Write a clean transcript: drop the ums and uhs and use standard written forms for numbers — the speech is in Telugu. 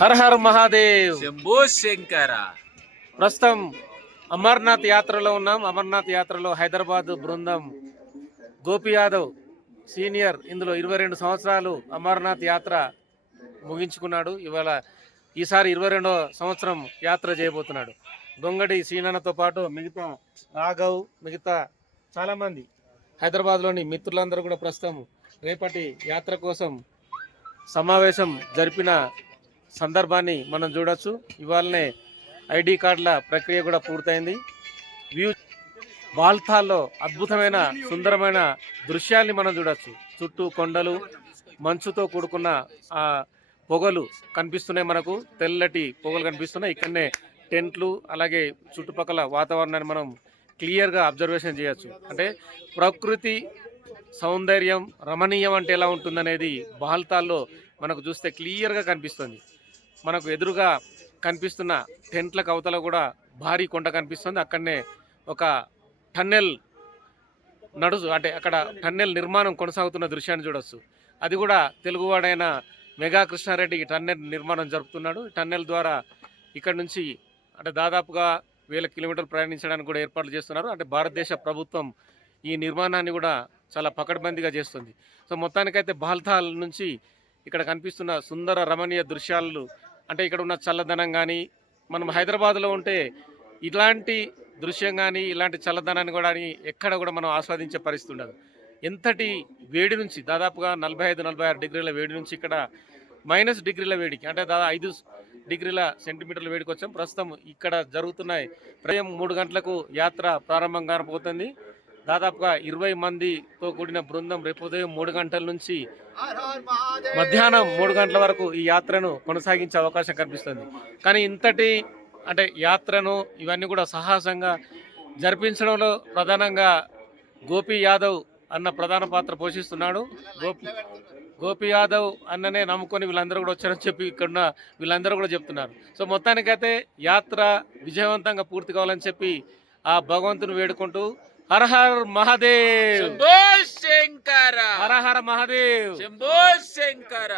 హర హర మహాదేవ్. శంభో శంకర. ప్రస్తుతం అమర్నాథ్ యాత్రలో ఉన్నాం. అమర్నాథ్ యాత్రలో హైదరాబాద్ బృందం గోపి యాదవ్ సీనియర్ ఇందులో 22 సంవత్సరాలు అమర్నాథ్ యాత్ర ముగించుకున్నాడు. ఈసారి 22వ సంవత్సరం యాత్ర చేయబోతున్నాడు. గొంగడి సీనన్నతో పాటు మిగతా రాఘవ్, మిగతా చాలామంది హైదరాబాద్లోని మిత్రులందరూ కూడా ప్రస్తుతం రేపటి యాత్ర కోసం సమావేశం జరిపిన సందర్భాన్ని మనం చూడొచ్చు. ఇవాళనే ఐడి కార్డుల ప్రక్రియ కూడా పూర్తయింది. బాల్తాల్లో అద్భుతమైన సుందరమైన దృశ్యాల్ని మనం చూడొచ్చు. చుట్టూ కొండలు, మంచుతో కూడుకున్న ఆ పొగలు కనిపిస్తున్నాయి. మనకు తెల్లటి పొగలు కనిపిస్తున్నాయి. ఇక్కడనే టెంట్లు, అలాగే చుట్టుపక్కల వాతావరణాన్ని మనం క్లియర్గా అబ్జర్వేషన్ చేయొచ్చు. అంటే ప్రకృతి సౌందర్యం, రమణీయం అంటే ఎలా ఉంటుందనేది బాల్తాల్లో మనకు చూస్తే క్లియర్గా కనిపిస్తుంది. మనకు ఎదురుగా కనిపిస్తున్న టెంట్లకు అవతల కూడా భారీ కొండ కనిపిస్తుంది. అక్కడనే ఒక టన్నెల్ అంటే అక్కడ టన్నెల్ నిర్మాణం కొనసాగుతున్న దృశ్యాన్ని చూడొచ్చు. అది కూడా తెలుగువాడైన మెగా కృష్ణారెడ్డి ఈ టన్నెల్ నిర్మాణం జరుపుతున్నాడు. టన్నెల్ ద్వారా ఇక్కడ నుంచి అంటే దాదాపుగా 1000 కిలోమీటర్లు ప్రయాణించడానికి కూడా ఏర్పాట్లు చేస్తున్నారు. అంటే భారతదేశ ప్రభుత్వం ఈ నిర్మాణాన్ని కూడా చాలా పకడ్బందీగా చేస్తుంది. సో మొత్తానికైతే బాల్తాల్ నుంచి ఇక్కడ కనిపిస్తున్న సుందర రమణీయ దృశ్యాలు, అంటే ఇక్కడ ఉన్న చల్లదనం కానీ, మనం హైదరాబాద్లో ఉంటే ఇలాంటి దృశ్యం కానీ, ఇలాంటి చల్లదనాన్ని కూడా ఎక్కడ కూడా మనం ఆస్వాదించే పరిస్థితి ఉండదు. ఎంతటి వేడి నుంచి, దాదాపుగా 45-46 డిగ్రీల వేడి నుంచి ఇక్కడ -, డిగ్రీల వేడికి, అంటే దాదాపు 5 డిగ్రీల సెంటీమీటర్ల వేడికి వచ్చాం. ప్రస్తుతం ఇక్కడ జరుగుతున్నాయి. ఉదయం 3 గంటలకు యాత్ర ప్రారంభం కానపోతుంది. దాదాపుగా 20 మందితో కూడిన బృందం రేపు ఉదయం 3 గంటల నుంచి మధ్యాహ్నం 3 గంటల వరకు ఈ యాత్రను కొనసాగించే అవకాశం కనిపిస్తుంది. కానీ ఇంతటి అంటే యాత్రను ఇవన్నీ కూడా సాహసంగా జరిపించడంలో ప్రధానంగా గోపి యాదవ్ అన్న ప్రధాన పాత్ర పోషిస్తున్నాడు. గోపి యాదవ్ అన్ననే నమ్ముకొని వీళ్ళందరూ కూడా వచ్చారని చెప్పి ఇక్కడ వీళ్ళందరూ కూడా చెప్తున్నారు. సో మొత్తానికైతే యాత్ర విజయవంతంగా పూర్తి కావాలని చెప్పి ఆ భగవంతుని వేడుకుంటూ హర హర మహాదేవ్, శంభో శంకర, హర హర మహాదేవ్, శంభో శంకర.